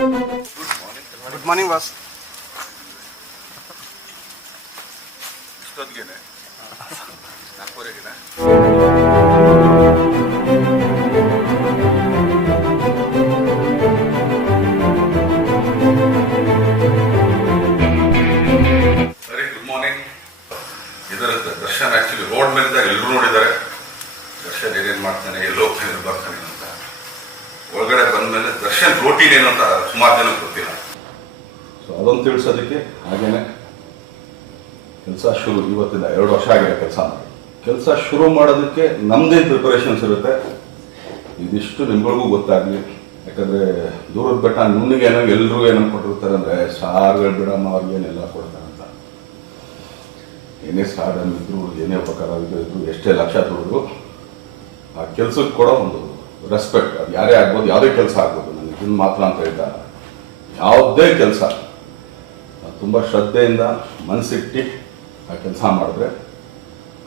Good morning boss. ಇಷ್ಟೊತ್ತಿಗೆ 4:30 ಸರಿ. Good morning. ಇದರ ದರ್ಶನ್ ಆಕ್ಚುಲಿ ರೋಡ್ ಮೇಲೆ ಎಲ್ಲರೂ ನೋಡಿದ್ದಾರೆ. ದರ್ಶನ್ ಏನೇನು ಮಾಡ್ತಾನೆ, ಎಲ್ಲೋ ಹೋಗ್ತಾನೆ, ಬರ್ತಾನೆ ಅಂತ. ಒಳಗಡೆ ಬಂದಮೇಲೆ ದರ್ಶನ್ ರೋಟೀನ್ ಏನು ಅಂತ ಸುಮಾರು ಜನಕ್ಕೆ ಗೊತ್ತಿಲ್ಲ. ಸೊ ಅದೊಂದು ತಿಳಿಸೋದಕ್ಕೆ ಹಾಗೇನೆ ಕೆಲಸ ಶುರು. ಇವತ್ತಿಂದ 2 ವರ್ಷ ಆಗಿದೆ ಕೆಲಸ ಶುರು ಮಾಡೋದಕ್ಕೆ ನಮ್ಮದೇನು ಪ್ರಿಪರೇಷನ್ಸ್ ಇರುತ್ತೆ ಇದಿಷ್ಟು ನಿಮ್ಗಳಿಗೂ ಗೊತ್ತಾಗಲಿ. ಯಾಕಂದರೆ ದೂರದ ಬೆಟ್ಟ ನುಣ್ಣಿಗೆ ಏನೋ ಎಲ್ಲರೂ ಏನೋ ಕೊಟ್ಟಿರ್ತಾರೆ ಅಂದರೆ ಸಾರುಗಳು ಬಿಡಮ್ಮ ಅವ್ರಿಗೇನೆಲ್ಲ ಕೊಡ್ತಾರಂತ. ಏನೇ ಸ್ಟಾರ್ಡಮ್ ಇದ್ರು, ಏನೇ ಉಪಕಾರ ಇದ್ರು, ಎಷ್ಟೇ ಲಕ್ಷ ದುಡಿದ್ರು ಆ ಕೆಲಸಕ್ಕೆ ಕೊಡೋ ಒಂದು ರೆಸ್ಪೆಕ್ಟ್, ಅದು ಯಾರೇ ಆಗ್ಬೋದು, ಯಾವುದೇ ಕೆಲಸ ಆಗ್ಬೋದು. ನನಗೆ ಇದನ್ನು ಮಾತ್ರ ಅಂತ ಹೇಳ್ತಾ ಯಾವುದೇ ಕೆಲಸ ತುಂಬ ಶ್ರದ್ಧೆಯಿಂದ ಮನಸ್ಸಿಟ್ಟು ಆ ಕೆಲಸ ಮಾಡಿದ್ರೆ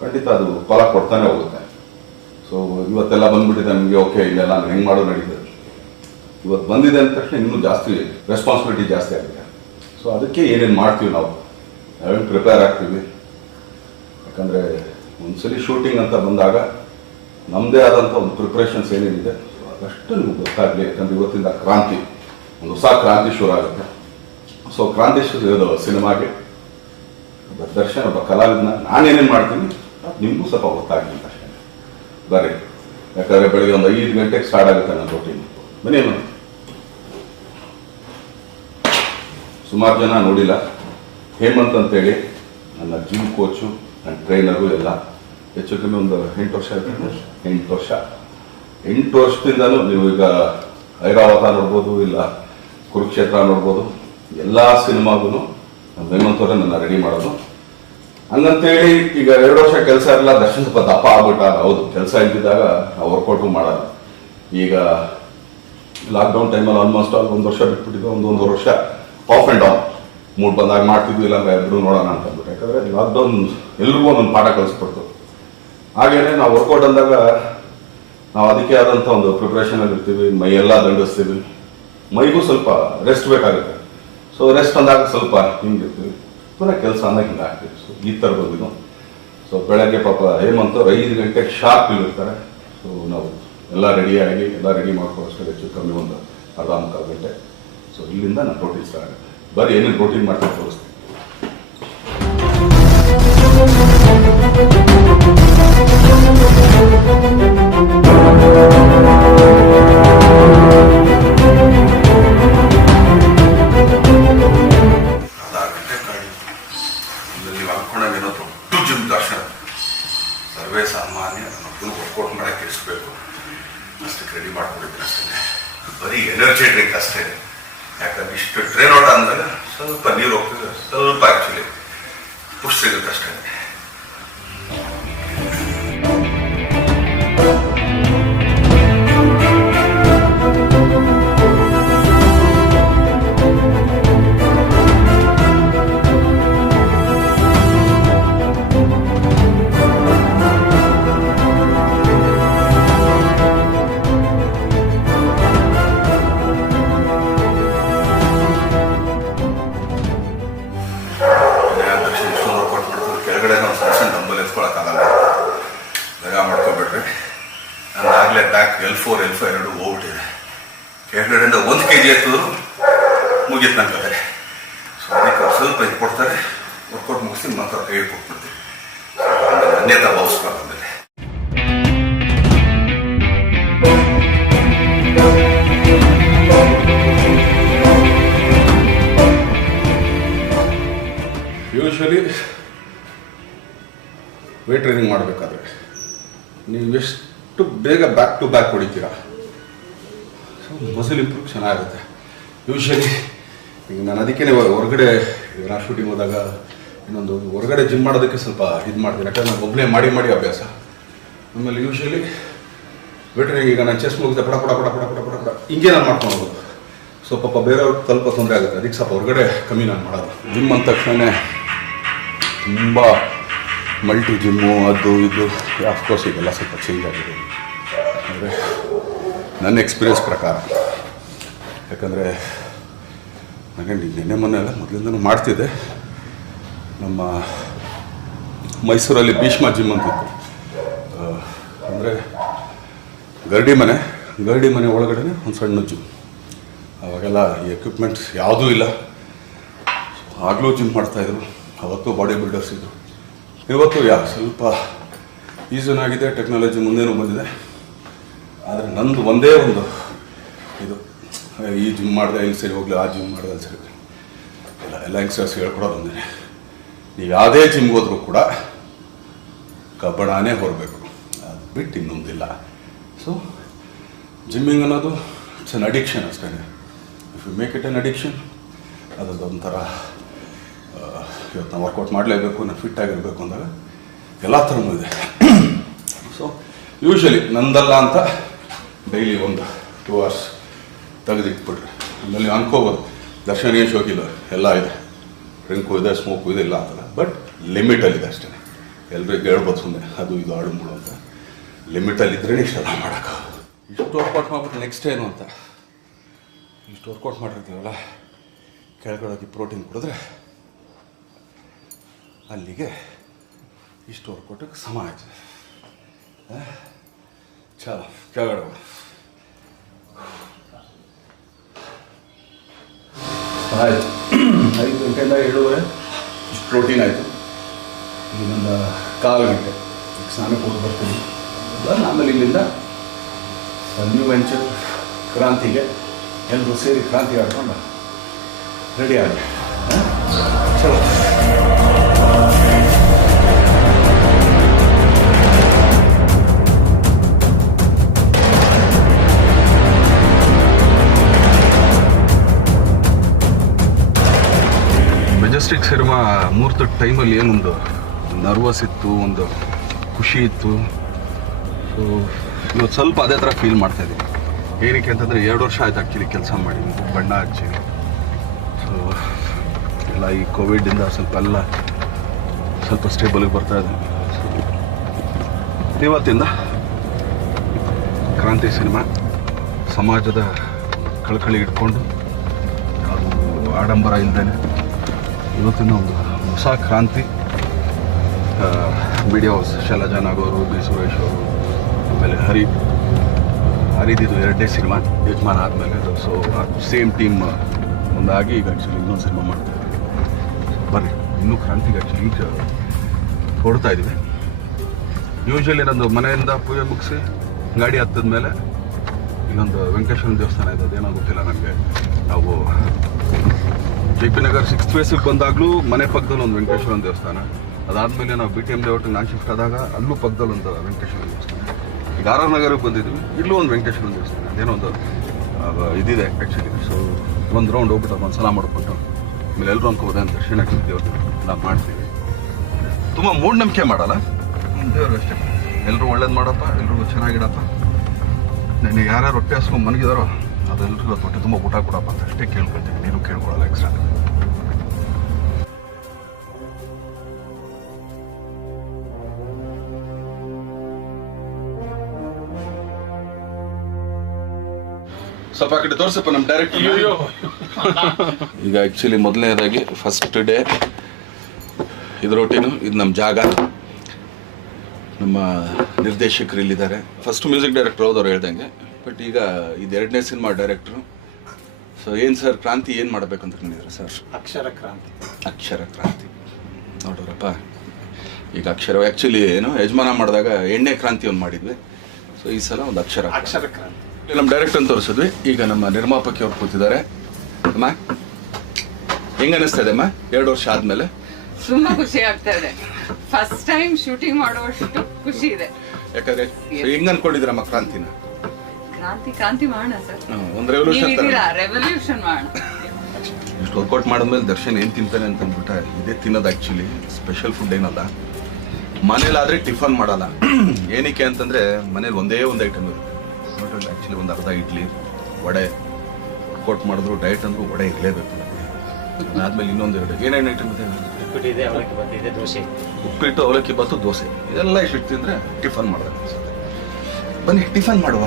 ಖಂಡಿತ ಅದು ಫಲ ಕೊಡ್ತಾನೆ ಹೋಗುತ್ತೆ. ಸೊ ಇವತ್ತೆಲ್ಲ ಬಂದ್ಬಿಟ್ಟಿದೆ ನಮಗೆ, ಓಕೆ ಇಲ್ಲೆಲ್ಲ ನಾನು ಹೆಂಗೆ ಮಾಡೋದು ನಡೀತದೆ. ಇವತ್ತು ಬಂದಿದೆ ಅಂದ ತಕ್ಷಣ ಇನ್ನೂ ಜಾಸ್ತಿ ರೆಸ್ಪಾನ್ಸಿಬಿಲಿಟಿ ಜಾಸ್ತಿ ಆಗಿದೆ. ಸೊ ಅದಕ್ಕೆ ಏನೇನು ಮಾಡ್ತೀವಿ ನಾವೇನು ಪ್ರಿಪೇರ್ ಆಗ್ತೀವಿ. ಯಾಕಂದರೆ ಒಂದ್ಸಲಿ ಶೂಟಿಂಗ್ ಅಂತ ಬಂದಾಗ ನಮ್ಮದೇ ಆದಂಥ ಒಂದು ಪ್ರಿಪ್ರೇಷನ್ಸ್ ಏನೇನಿದೆ ಅದಷ್ಟು ನಿಮ್ಗೆ ಗೊತ್ತಾಗಲಿ. ಯಾಕಂದರೆ ಇವತ್ತಿಂದ ಕ್ರಾಂತಿ, ಒಂದು ಹೊಸ ಕ್ರಾಂತಿ ಶುರು ಆಗುತ್ತೆ. ಸೊ ಕ್ರಾಂತಿ ಸಿನಿಮಾಗೆ ಒಬ್ಬ ದರ್ಶನ್, ಒಬ್ಬ ಕಲಾವಿದನ ನಾನೇನೇನು ಮಾಡ್ತೀನಿ ನಿಮಗೂ ಸ್ವಲ್ಪ ಗೊತ್ತಾಗಲಿ ಅಂತ ಅಷ್ಟೇ. ಬರ್ರಿ, ಯಾಕಂದರೆ ಬೆಳಗ್ಗೆ ಒಂದು 5 ಗಂಟೆಗೆ ಸ್ಟಾರ್ಟ್ ಆಗುತ್ತೆ ನನ್ನ ರೋಟೀನ್. ಬನ್ನಿ. ಸುಮಾರು ಜನ ನೋಡಿಲ್ಲ, ಹೇಮಂತ್ ಅಂತೇಳಿ ನನ್ನ ಜಿಮ್ ಕೋಚು, ನನ್ನ ಟ್ರೈನರು ಎಲ್ಲ ಹೆಚ್ಚು ಕಮ್ಮಿ ಒಂದು 8 ವರ್ಷ ಆಯ್ತು. 8 ವರ್ಷದಿಂದಲೂ ನೀವು ಈಗ ಐರಾವತ ನೋಡ್ಬೋದು, ಇಲ್ಲ ಕುರುಕ್ಷೇತ್ರ ನೋಡ್ಬೋದು, ಎಲ್ಲ ಸಿನಿಮಾಗೂ ನಮ್ಮ ಹೇಮಂತವ್ರೆ ನನ್ನ ರೆಡಿ ಮಾಡೋದು. ಹಂಗಂತೇಳಿ ಈಗ 2 ವರ್ಷ ಕೆಲಸ ಇರಲ್ಲ, ದರ್ಶನ್ ಸ್ವಲ್ಪ ದಪ್ಪ ಆಗ್ಬಿಟ್ಟ. ಹೌದು, ಕೆಲಸ ಇದ್ದಿದ್ದಾಗ ನಾವು ವರ್ಕೌಟು ಮಾಡೋದು. ಈಗ ಲಾಕ್ಡೌನ್ ಟೈಮಲ್ಲಿ ಆಲ್ಮೋಸ್ಟ್ 1 ವರ್ಷ ಬಿಟ್ಬಿಟ್ಟಿದ್ದು, 1.5 ವರ್ಷ ಆಫ್ ಆ್ಯಂಡ್ ಆನ್ ಮೂಡ್ ಬಂದಾಗ ಮಾಡ್ತಿದ್ವಿ, ಇಲ್ಲ ಎಲ್ರೂ ನೋಡೋಣ ಅಂತ ಅಂದ್ಬಿಟ್ಟು. ಯಾಕಂದರೆ ಲಾಕ್ಡೌನ್ ಎಲ್ರಿಗೂ ಒಂದೊಂದು ಪಾಠ ಕಲಿಸ್ಕೊಡ್ತು. ಹಾಗೇನೆ ನಾವು ವರ್ಕೌಟ್ ಅಂದಾಗ ನಾವು ಅದಕ್ಕೆ ಆದಂಥ ಒಂದು ಪ್ರಿಪ್ರೇಷನಲ್ಲಿ ಇರ್ತೀವಿ, ಮೈಯೆಲ್ಲ ದಂಡಿಸ್ತೀವಿ, ಮೈಗೂ ಸ್ವಲ್ಪ ರೆಸ್ಟ್ ಬೇಕಾಗುತ್ತೆ. ಸೊ ರೆಸ್ಟ್ ಅಂದಾಗ ಸ್ವಲ್ಪ ಹಿಂಗಿರ್ತೀವಿ, ಪುನಃ ಕೆಲಸ ಅಂದಾಗ ಹಿಂಗೆ ಆಗ್ತೀವಿ. ಸೊ ಈ ಥರ ಬಂದಿದ್ದು. ಸೊ ಬೆಳಗ್ಗೆ ಪಾಪ ಹೇಮಂತವ್ರು 5 ಗಂಟೆಗೆ ಶಾರ್ಪ್ ಇಲ್ಲಿರ್ತಾರೆ. ಸೊ ನಾವು ಎಲ್ಲ ರೆಡಿಯಾಗಿ ಎಲ್ಲ ರೆಡಿ ಮಾಡ್ಕೊಳ್ಳೋಷ್ಟು ಹೆಚ್ಚು ಕಮ್ಮಿ ಒಂದು ಅರ್ಧ ಮುಕ್ಕಾಲು ಗಂಟೆ. ಸೊ ಇಲ್ಲಿಂದ ನಾನು ರೋಟೀನ್ ಸ್ಟಾರ್ಟ್ ಆಗುತ್ತೆ. ಬರೀ ಏನೇನು ರೋಟೀನ್ ಮಾಡ್ಕೊಂಡು ತೋರಿಸ್ತೀನಿ. ಸರ್ವೇ ಸಾಮಾನ್ಯ ನಮ್ಮನ್ನು ವರ್ಕೌಟ್ ಮಾಡೋಕ್ಕೆ ಇರಿಸ್ಬೇಕು ಅಷ್ಟಕ್ಕೆ ರೆಡಿ ಮಾಡ್ಕೊಂಡಿದ್ದೀನಿ ಅಷ್ಟೇ. ಬರೀ ಎನರ್ಜಿ ಡ್ರಿಂಕ್ ಅಷ್ಟೇ. ಯಾಕಂದ್ರೆ ಇಷ್ಟು ಟ್ರೈನ್ ಔಟ್ ಅಂದಾಗ ಸ್ವಲ್ಪ ನೀರು ಹೋಗ್ತದೆ, ಸ್ವಲ್ಪ ಆ್ಯಕ್ಚುಲಿ ಪುಷ್ ಸಿಗುತ್ತೆ ಅಷ್ಟೇ. ಕೆಳಗಡೆ ನಾವು ಸೆಕ್ಷನ್ ಡಂಬಲ್ ಎತ್ಕೊಳಕ್ಕಾಗಲ್ಲ, ಬೇಗ ಮಾಡ್ಕೊಬೇಡ್ರಿ. ನಂದಾಗಲೇ ಬ್ಯಾಕ್ L4 L5 2 ಹೋಗ್ಬಿಟ್ಟಿದೆ. ಕೆಳಗಡೆಯಿಂದ 1 kg ಎತ್ತಿದ್ರು ಮುಗೀತು ನನ್ನ ಕತೆ. ಸೊ ಅದಕ್ಕೆ ಸ್ವಲ್ಪ ಇದು ಕೊಡ್ತಾರೆ, ವರ್ಕೌಟ್ ಮುಗಿಸಿ ಮಾತ್ರ ಕೈ ಕೊಟ್ಬಿಡ್ತೀವಿ. ಅನ್ಯತಾ ಭಾವಿಸ್ಬಾರ್ದು. ಯೂಶ್ವಲಿ ವೇಟ್ ಟ್ರೈನಿಂಗ್ ಮಾಡಬೇಕಾದ್ರೆ ನೀವು ಎಷ್ಟು ಬೇಗ ಬ್ಯಾಕ್ ಟು ಬ್ಯಾಕ್ ಹೊಡಿತೀರಾ, ಸೊ ಮಸಲ್ ಇಂಪ್ರೂವ್ ಚೆನ್ನಾಗಿರುತ್ತೆ. ಯೂಶ್ವಲಿ ಈಗ ನಾನು ಅದಕ್ಕೆ ಹೊರಗಡೆ ನಾ ಶೂಟಿಂಗ್ ಹೋದಾಗ ಇನ್ನೊಂದು ಹೊರಗಡೆ ಜಿಮ್ ಮಾಡೋದಕ್ಕೆ ಸ್ವಲ್ಪ ಇದು ಮಾಡ್ತೀನಿ. ಯಾಕಂದ್ರೆ ನಾನು ಒಬ್ಬನೇ ಮಾಡಿ ಅಭ್ಯಾಸ. ಆಮೇಲೆ ಯೂಶ್ವಲಿ ವೇಟ್ ಟ್ರೈನಿಂಗ್ ಈಗ ನಾನು ಚೆಸ್ಟ್ ಮುಗಿದ ಪಡ ಹಿಂಗೆ ನಾನು ಮಾಡ್ಕೊಂಡು ಹೋಗೋದು. ಸೊ ಪಾಪ ಬೇರೆಯವ್ರಿಗೆ ಸ್ವಲ್ಪ ತೊಂದರೆ ಆಗುತ್ತೆ. ಅದಕ್ಕೆ ಸ್ವಲ್ಪ ಹೊರಗಡೆ ಕಮ್ಮಿ ನಾನು ಮಾಡೋದು. ಜಿಮ್ ಅಂದ ತಕ್ಷಣ ತುಂಬ ಮಲ್ಟಿ ಜಿಮ್ಮು ಅದು ಇದು ಅಫ್ಕೋರ್ಸ್ ಈಗೆಲ್ಲ ಸ್ವಲ್ಪ ಚೇಂಜ್ ಆಗಿದೆ. ಅಂದರೆ ನನ್ನ ಎಕ್ಸ್ಪೀರಿಯನ್ಸ್ ಪ್ರಕಾರ, ಯಾಕಂದರೆ ನನಗೆ ನಿನ್ನೆ ಮೊನ್ನೆ ಎಲ್ಲ ಮೊದಲಿಂದನೂ ಮಾಡ್ತಿದ್ದೆ. ನಮ್ಮ ಮೈಸೂರಲ್ಲಿ ಭೀಷ್ಮ ಜಿಮ್ ಅಂತಿತ್ತು. ಅಂದರೆ ಗರಡಿ ಮನೆ ಒಳಗಡೆ ಒಂದು ಸಣ್ಣ ಜಿಮ್. ಅವಾಗೆಲ್ಲ ಈ ಎಕ್ವಿಪ್ಮೆಂಟ್ಸ್ ಯಾವುದೂ ಇಲ್ಲ. ಆಗಲೂ ಜಿಮ್ ಮಾಡ್ತಾಯಿದ್ರು. ಅವತ್ತು ಬಾಡಿ ಬಿಲ್ಡರ್ಸ್ ಇದ್ದರು. ಇವತ್ತು ಸ್ವಲ್ಪ ಈಸನಾಗಿದೆ, ಟೆಕ್ನಾಲಜಿ ಮುಂದೇನೂ ಬಂದಿದೆ. ಆದರೆ ನಂದು ಒಂದೇ ಒಂದು ಇದು, ಈ ಜಿಮ್ ಮಾಡಿದೆ ಇಲ್ಲಿ ಸರಿ ಹೋಗಲಿ, ಆ ಜಿಮ್ ಮಾಡಿದೆ ಅಲ್ಲಿ ಸರಿ ಎಲ್ಲ ಯಂಗ್ಸ್ಟರ್ಸ್ ಹೇಳ್ಕೊಡೋದು ಒಂದೇ, ನೀವು ಯಾವುದೇ ಜಿಮ್ಗೆ ಹೋದರೂ ಕೂಡ ಕಬ್ಬಣನೇ ಹೊರಬೇಕು, ಅದು ಬಿಟ್ಟು ಇನ್ನೊಂದಿಲ್ಲ. ಸೊ ಜಿಮ್ಮಿಂಗ್ ಅನ್ನೋದು ಇಟ್ಸ್ ಅನ್ ಅಡಿಕ್ಷನ್ ಅಷ್ಟೇ. If you make it an addiction, ಅದೊಂಥರ ಇವತ್ತು ನಾವು ವರ್ಕೌಟ್ ಮಾಡಲೇಬೇಕು, ನಾನು ಫಿಟ್ ಆಗಿರಬೇಕು ಅಂದಾಗ ಎಲ್ಲ ಥರನೂ ಇದೆ. ಸೊ ಯೂಶ್ವಲಿ ನಂದಲ್ಲ ಅಂತ ಡೈಲಿ ಒಂದು 2 hours ತೆಗೆದಿಟ್ಬಿಟ್ರೆ ಆಮೇಲೆ ನೀವು ಅನ್ಕೋಬೋದು ದರ್ಶನ ಏನು ಶೋಕಿಲ್ಲ, ಎಲ್ಲ ಇದೆ, ಡ್ರಿಂಕು ಇದೆ, ಸ್ಮೋಕು ಇದೆ, ಇಲ್ಲ ಅಂತಲ್ಲ. ಬಟ್ ಲಿಮಿಟಲ್ಲಿದೆ ಅಷ್ಟೇ. ಎಲ್ರಿಗೂ ಹೇಳ್ಬೋದು ಸುಮ್ಮನೆ ಅದು ಇದು ಆಡು ಮೂಡು ಅಂತ. ಲಿಮಿಟಲ್ಲಿದ್ದರೆ ಇಷ್ಟೆಲ್ಲ ಮಾಡೋಕ್ಕೆ. ಇಷ್ಟು ವರ್ಕೌಟ್ ಮಾಡ್ಬಿಟ್ಟು ನೆಕ್ಸ್ಟ್ ಏನು ಅಂತ, ಇಷ್ಟು ವರ್ಕೌಟ್ ಮಾಡಿರ್ತೀವಲ್ಲ, ಕೆಳಗಡೆ ಪ್ರೋಟೀನ್ ಕುಡಿದ್ರೆ ಅಲ್ಲಿಗೆ ಇಷ್ಟು ವರ್ಕೌಟಿಗೆ ಸಮ ಆಯ್ತು. ಚಲ ಕೆಳಗಡೆ ಆಯಿತು. 5 ಗಂಟೆಯಿಂದ 7:30 ಇಷ್ಟು ಪ್ರೋಟೀನ್ ಆಯಿತು. ಇನ್ನೊಂದು 1/4 ಗಂಟೆ ಈಗ ಸ್ನಾನಕ್ಕೆ ಹೋಗಿ ಬರ್ತೀನಿ. ಆಮೇಲೆ ಇಲ್ಲಿಂದ ನ್ಯೂ ವೆಂಚರ್ ಕ್ರಾಂತಿಗೆ ಎಲ್ಲರೂ ಸೇರಿ ಕ್ರಾಂತಿ ಆಡ್ಕೊಂಡು ರೆಡಿ ಆಗಿ ಚಲೋ. ಮೆಜೆಸ್ಟಿಕ್ ಸಿನಿಮಾ ಮುಹೂರ್ತದ ಟೈಮಲ್ಲಿ ಏನೊಂದು ನರ್ವಸ್ ಇತ್ತು, ಒಂದು ಖುಷಿ ಇತ್ತು. ಸೊ ಇವತ್ತು ಸ್ವಲ್ಪ ಅದೇ ಥರ ಫೀಲ್ ಮಾಡ್ತಾಯಿದ್ದೀನಿ. ಏನಕ್ಕೆ ಅಂತಂದರೆ 2 ವರ್ಷ ಆಯ್ತು ಆ್ಯಕ್ಚುಲಿ ಕೆಲಸ ಮಾಡಿ, ಬಣ್ಣ ಹಚ್ಚಿ. ಸೊ ಎಲ್ಲ ಈ ಕೋವಿಡಿಂದ ಸ್ವಲ್ಪ ಸ್ಟೇಬಲಿಗೆ ಬರ್ತಾ ಇದೆ. ಸೊ ಇವತ್ತಿಂದ ಕ್ರಾಂತಿ ಸಿನಿಮಾ ಸಮಾಜದ ಕಳಕಳಿ ಇಟ್ಕೊಂಡು, ಅದು ಆಡಂಬರ ಇಲ್ಲದೇ ಇವತ್ತಿನ ಒಂದು ಹೊಸ ಕ್ರಾಂತಿ. ಮೀಡಿಯಾ ಹೌಸ್ ಶೈಲಜಾ ನಾಗೋರು, ಬಿ ಸುರೇಶ್ ಅವರು, ಆಮೇಲೆ ಹರಿದಿದ್ದು 2ನೇ ಸಿನಿಮಾ ಯಜಮಾನ ಆದಮೇಲೆ. ಸೊ ಸೇಮ್ ಟೀಮ್ ಮುಂದಾಗಿ ಈಗ ಆ್ಯಕ್ಚುಲಿ ಇನ್ನೊಂದು ಸಿನಿಮಾ ಮಾಡ್ತಾಯಿದ್ದೀವಿ. ಬರ್ರಿ, ಇನ್ನೂ ಕ್ರಾಂತಿಗೆ ಆ್ಯಕ್ಚುಲಿ ಈಗ ಹೊಡ್ತಾ ಇದ್ದೀವಿ. ಯೂಶ್ವಲಿ ನಂದು ಮನೆಯಿಂದ ಪೂಜೆ ಮುಗಿಸಿ ಗಾಡಿ ಹತ್ತದ ಮೇಲೆ ಇನ್ನೊಂದು ವೆಂಕಟೇಶ್ವರ ದೇವಸ್ಥಾನ ಇದೆ, ಅದೇನೋ ಗೊತ್ತಿಲ್ಲ ನನಗೆ. ನಾವು JP ನಗರ್ 6th ಫೇಸಿಗೆ ಬಂದಾಗಲೂ ಮನೆ ಪಕ್ಕದಲ್ಲಿ ಒಂದು ವೆಂಕಟೇಶ್ವರ ದೇವಸ್ಥಾನ. ಅದಾದಮೇಲೆ ನಾವು BTM ಲೇಔಟಿಗೆ ನಾನು ಶಿಫ್ಟ್ ಆದಾಗ ಅಲ್ಲೂ ಪಕ್ಕದಲ್ಲಿ ಒಂದು ವೆಂಕಟೇಶ್ವರ ದೇವಸ್ಥಾನ. ಈಗ RR ನಗರಕ್ಕೆ ಬಂದಿದ್ವಿ, ಇಲ್ಲೂ ಒಂದು ವೆಂಕಟೇಶ್ವರ ದೇವಸ್ಥಾನ, ಅದೇನೋ ಒಂದು ಇದಿದೆ ಆ್ಯಕ್ಚುಲಿ. ಸೊ ಒಂದು ರೌಂಡ್ ಹೋಗ್ಬಿಟ್ಟು ಒಂದು ಸಲ ಮಾಡಿಬಿಟ್ಟು ಆಮೇಲೆ ಎಲ್ಲರೂ ಅನ್ಕೋಬೋದೆ ಅಂತ ದರ್ಶನ ದೇವ್ರು ನಾವು ಮಾಡ್ತೀವಿ. ತುಂಬ ಮೂಢನಂಬಿಕೆ ಮಾಡಲ್ಲ, ದೇವ್ರು ಅಷ್ಟೇ. ಎಲ್ಲರೂ ಒಳ್ಳೇದು ಮಾಡಪ್ಪ, ಎಲ್ರಿಗೂ ಚೆನ್ನಾಗಿಡಪ್ಪ, ನನಗೆ ಯಾರ್ಯಾರು ಹೊಟ್ಟೆ ಹಸ್ಕೊಂಡು ಮನಗಿದಾರೋ ಅದೆಲ್ಲರಿಗೂ ಹೊಟ್ಟೆ ತುಂಬ ಊಟ ಕೊಡಪ್ಪ ಅಂತ ಅಷ್ಟೇ ಕೇಳ್ಕೊಳ್ತೀನಿ. ನೀನು ಕೇಳ್ಕೊಳ್ಳಲ್ಲ ಎಕ್ಸ್ಟ್ರಾ. ಸ್ವಲ್ಪ ಕಡೆ ತೋರಿಸಪ್ಪ ನಮ್ಮ ಡೈರೆಕ್ಟ್. ಈಗ ಆ್ಯಕ್ಚುಲಿ ಮೊದಲನೇದಾಗಿ ಫಸ್ಟ್ ಡೇ ಇದು ರೋಟೀನು, ಇದು ನಮ್ಮ ಜಾಗ, ನಮ್ಮ ನಿರ್ದೇಶಕರು ಇಲ್ಲಿದ್ದಾರೆ. ಫಸ್ಟ್ ಮ್ಯೂಸಿಕ್ ಡೈರೆಕ್ಟರ್ ಹೋದವ್ರು ಹೇಳ್ದಂಗೆ, ಬಟ್ ಈಗ ಇದು 2ನೇ ಸಿನಿಮಾ ಡೈರೆಕ್ಟ್ರು. ಸೊ ಏನು ಸರ್, ಕ್ರಾಂತಿ ಏನು ಮಾಡಬೇಕು ಅಂತ ಕಂಡಿದ್ದೀರಾ ಸರ್? ಅಕ್ಷರ ಕ್ರಾಂತಿ ನೋಡ್ರಪ್ಪ. ಈಗ ಅಕ್ಷರ ಆ್ಯಕ್ಚುಲಿ ಏನು ಯಜಮಾನ ಮಾಡಿದಾಗ 8ನೇ ಕ್ರಾಂತಿ ಒಂದು ಮಾಡಿದ್ವಿ. ಸೊ ಈ ಸಲ ಒಂದು ಅಕ್ಷರ ಕ್ರಾಂತಿ ನಮ್ಮ ಡೈರೆಕ್ಟ್ ಅಂತ ತೋರಿಸಿದ್ವಿ. ಈಗ ನಮ್ಮ ನಿರ್ಮಾಪಕಿ ಅವ್ರು ಕೂತಿದ್ದಾರೆ. ಅಮ್ಮ ಹೆಂಗ ಅನಿಸ್ತಾ ಇದೆ ಅಮ್ಮ 2 ವರ್ಷ ಆದ್ಮೇಲೆ? ತುಂಬಾ ಖುಷಿ ಆಗ್ತಾ ಇದೆ. ಫಸ್ಟ್ ಟೈಮ್ ಶೂಟಿಂಗ್ ಮಾಡುವಷ್ಟು ಖುಷಿ ಇದೆ. ಯಾಕಂದ್ರೆ ಹೆಂಗ್ ಅನ್ಕೊಂಡಿದ್ರಮ್ಮ ಕ್ರಾಂತಿನ? ಕ್ರಾಂತಿ ಮಾಡೋಣ ಸರ್, ಒಂದು ರೆವಲ್ಯೂಷನ್ ಮಾಡೋಣ. ಇಷ್ಟು ವರ್ಕೌಟ್ ಮಾಡಿದ್ಮೇಲೆ ದರ್ಶನ್ ಏನು ತಿಂತಾನೆ ಅಂತ ಅಂದ್ಬಿಟ್ಟ ಇದೇ ತಿನ್ನೋದು. ಆ್ಯಕ್ಚುಲಿ ಸ್ಪೆಷಲ್ ಫುಡ್ ಏನಲ್ಲ, ಮನೇಲಾದರೆ ಟಿಫನ್ ಮಾಡಲ್ಲ. ಏನಕ್ಕೆ ಅಂತಂದರೆ ಮನೇಲಿ ಒಂದೇ ಒಂದು ಐಟಮ್ ಇರುತ್ತೆ. ಆ್ಯಕ್ಚುಲಿ ಒಂದು ಅರ್ಧ ಇಡ್ಲಿ, ವಡೆ. ವರ್ಕೌಟ್ ಮಾಡಿದ್ರು ಡಯಟ್ ಅಂದರೂ ವಡೆ ಇರಲೇಬೇಕು. ಅದಾದ್ಮೇಲೆ ಇನ್ನೊಂದು 2 ಏನೇನು ಐಟಮ್ ಇದೆ? ಉಪ್ಪಿಟ್ಟು, ಅವಲಕ್ಕಿ ಬಾತು, ದೋಸೆ. ಇದೆಲ್ಲ ಇಷ್ಟು ತಿಂದರೆ ಟಿಫನ್ ಮಾಡೋದು ಅನ್ಸುತ್ತೆ. ಬನ್ನಿ ಟಿಫನ್ ಮಾಡುವ.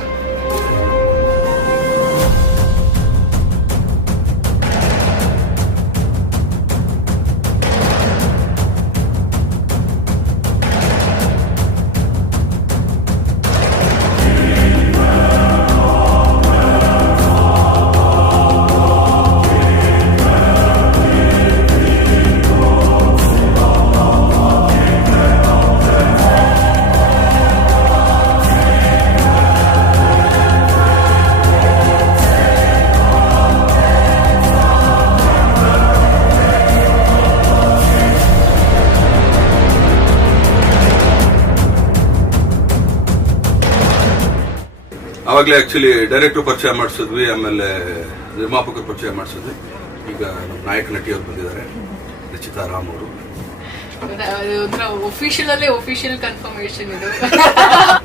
ಆವಾಗಲೇ ಆಕ್ಚುಲಿ ಡೈರೆಕ್ಟರ್ ಪರಿಚಯ ಮಾಡಿಸಿದ್ವಿ, ಆಮೇಲೆ ನಿರ್ಮಾಪಕರು ಪರಿಚಯ ಮಾಡಿಸಿದ್ವಿ. ಈಗ ನಮ್ಮ ನಾಯಕ ನಟಿಯವರು ಬಂದಿದ್ದಾರೆ, ರಚಿತಾ ರಾಮ್ ಅವರು. ಒಫಿಷಿಯಲ್ ಕನ್ಫರ್ಮೇಶನ್ ಇದು.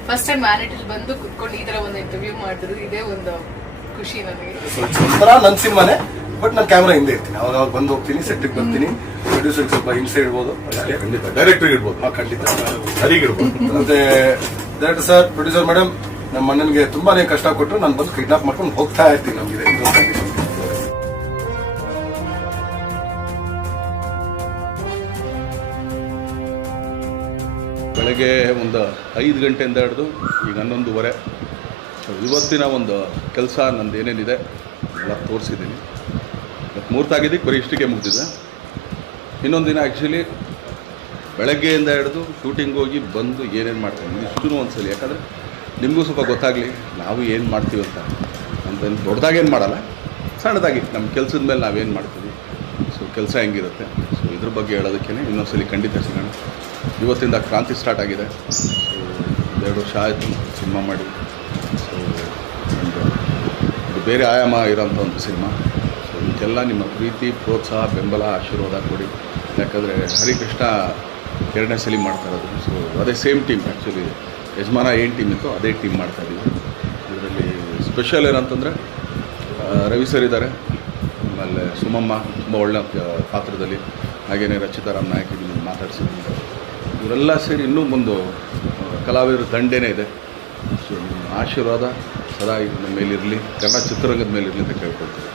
ಫಸ್ಟ್ ಟೈಮ್ ಮ್ಯಾನಿಟಲ್ ಬಂದು ಕುತ್ಕೊಂಡು ಈ ತರ ಒಂದು ಇಂಟರ್ವ್ಯೂ ಮಾಡಿದ್ರು, ಇದೇ ಒಂದು ಖುಷಿ ನನಗೆ. ಒಂಥರ ನನ್ನ ಸಿನಿಮಾನೇ, ಬಟ್ ನಾನು ಕ್ಯಾಮ್ರಾ ಹಿಂದೆ ಇರ್ತೀನಿ. ಅವಾಗ ಬಂದು ಹೋಗ್ತೀನಿ, ಸೆಟ್ಟಿಗೆ ಬರ್ತೀನಿ. ಪ್ರೊಡ್ಯೂಸರ್ ಸ್ವಲ್ಪ ಹಿಂಸೆ ಇಡ್ಬೋದು, ಖಂಡಿತ ಡೈರೆಕ್ಟರ್ ಇರ್ಬೋದು, ಖಂಡಿತ ಸರಿಗಿರ್ಬೋದು. ಮತ್ತೆ ಡೈರೆಕ್ಟರ್ ಸರ್, ಪ್ರೊಡ್ಯೂಸರ್ ಮೇಡಮ್, ನಮ್ಮ ಅಣ್ಣನಿಗೆ ತುಂಬಾನೇ ಕಷ್ಟ ಕೊಟ್ಟರು. ನಾನು ಬಂದು ಕಿಡ್ನಾಪ್ ಮಾಡ್ಕೊಂಡು ಹೋಗ್ತಾ ಇರ್ತೀನಿ. ನಮಗೆ ಇದೊಂದು ಕಂಡೀಷನ್. ಬೆಳಗ್ಗೆ ಒಂದು 5 ಗಂಟೆಯಿಂದ ಹಿಡಿದು ಈಗ 11:30. ಸೊ ಇವತ್ತಿನ ಒಂದು ಕೆಲಸ ನಂದು ಏನೇನಿದೆ ಎಲ್ಲ ತೋರಿಸಿದ್ದೀನಿ. ಇವತ್ತು ಮುಹೂರ್ತಾಗಿದ್ದಕ್ಕೆ ಬರೀ ಇಷ್ಟಿಗೆ ಮುಗ್ದಿದೆ. ಇನ್ನೊಂದು ದಿನ ಆ್ಯಕ್ಚುಲಿ ಬೆಳಗ್ಗೆಯಿಂದ ಹಿಡಿದು ಶೂಟಿಂಗ್ ಹೋಗಿ ಬಂದು ಏನೇನು ಮಾಡ್ತೀನಿ ಇಷ್ಟೂ ಒಂದ್ಸಲಿ, ಯಾಕಂದರೆ ನಿಮಗೂ ಸ್ವಲ್ಪ ಗೊತ್ತಾಗಲಿ ನಾವು ಏನು ಮಾಡ್ತೀವಿ ಅಂತ. ಅಂತೇನು ದೊಡ್ಡದಾಗೇನು ಮಾಡಲ್ಲ, ಸಣ್ಣದಾಗಿ ನಮ್ಮ ಕೆಲಸದ ಮೇಲೆ ನಾವೇನು ಮಾಡ್ತೀವಿ, ಸೊ ಕೆಲಸ ಹೆಂಗಿರುತ್ತೆ, ಸೊ ಇದ್ರ ಬಗ್ಗೆ ಹೇಳೋದಕ್ಕೇ ಇನ್ನೊಂದ್ಸಲಿ ಖಂಡಿತ ಸಿಗೋಣ. ಇವತ್ತಿಂದ ಕ್ರಾಂತಿ ಸ್ಟಾರ್ಟ್ ಆಗಿದೆ. ಸೊ 2 ವರ್ಷ ಆಯಿತು ಸಿನಿಮಾ ಮಾಡಿ. ಸೊ ಇದು ಬೇರೆ ಆಯಾಮ ಇರೋಂಥ ಒಂದು ಸಿನಿಮಾ. ಸೊ ಇದಕ್ಕೆಲ್ಲ ನಿಮ್ಮ ಪ್ರೀತಿ, ಪ್ರೋತ್ಸಾಹ, ಬೆಂಬಲ, ಆಶೀರ್ವಾದ ಕೊಡಿ. ಯಾಕಂದರೆ ಹರಿಕೃಷ್ಣ 2ನೇ ಸಲ ಮಾಡ್ತಾ ಇರೋದು. ಸೊ ಅದೇ ಸೇಮ್ ಟೀಮ್, ಆ್ಯಕ್ಚುಲಿ ಯಜಮಾನ ಏನು ಟೀಮ್ ಇತ್ತು ಅದೇ ಟೀಮ್ ಮಾಡ್ತಾಯಿದ್ದೀವಿ. ಇದರಲ್ಲಿ ಸ್ಪೆಷಲ್ ಏನಂತಂದರೆ ರವಿ ಸರ್ ಇದ್ದಾರೆ, ಆಮೇಲೆ ಸುಮಮ್ಮ ತುಂಬ ಒಳ್ಳೆ ಪಾತ್ರದಲ್ಲಿ, ಹಾಗೆಯೇ ರಚಿತಾ ರಾಮ್ ನಾಯಕಿಗೆ ಮಾತಾಡ್ಸಿದ್ದೀನಿ. ಇವರೆಲ್ಲ ಸೇರಿ ಇನ್ನೂ ಒಂದು ಕಲಾವಿದರ ದಂಡೇನೇ ಇದೆ. ಸೊ ಆಶೀರ್ವಾದ ಸದಾ ನಮ್ಮ ಮೇಲಿರಲಿ, ಕನ್ನಡ ಚಿತ್ರರಂಗದ ಮೇಲಿರಲಿ ಅಂತ ಕೇಳ್ಕೊಳ್ತೀವಿ.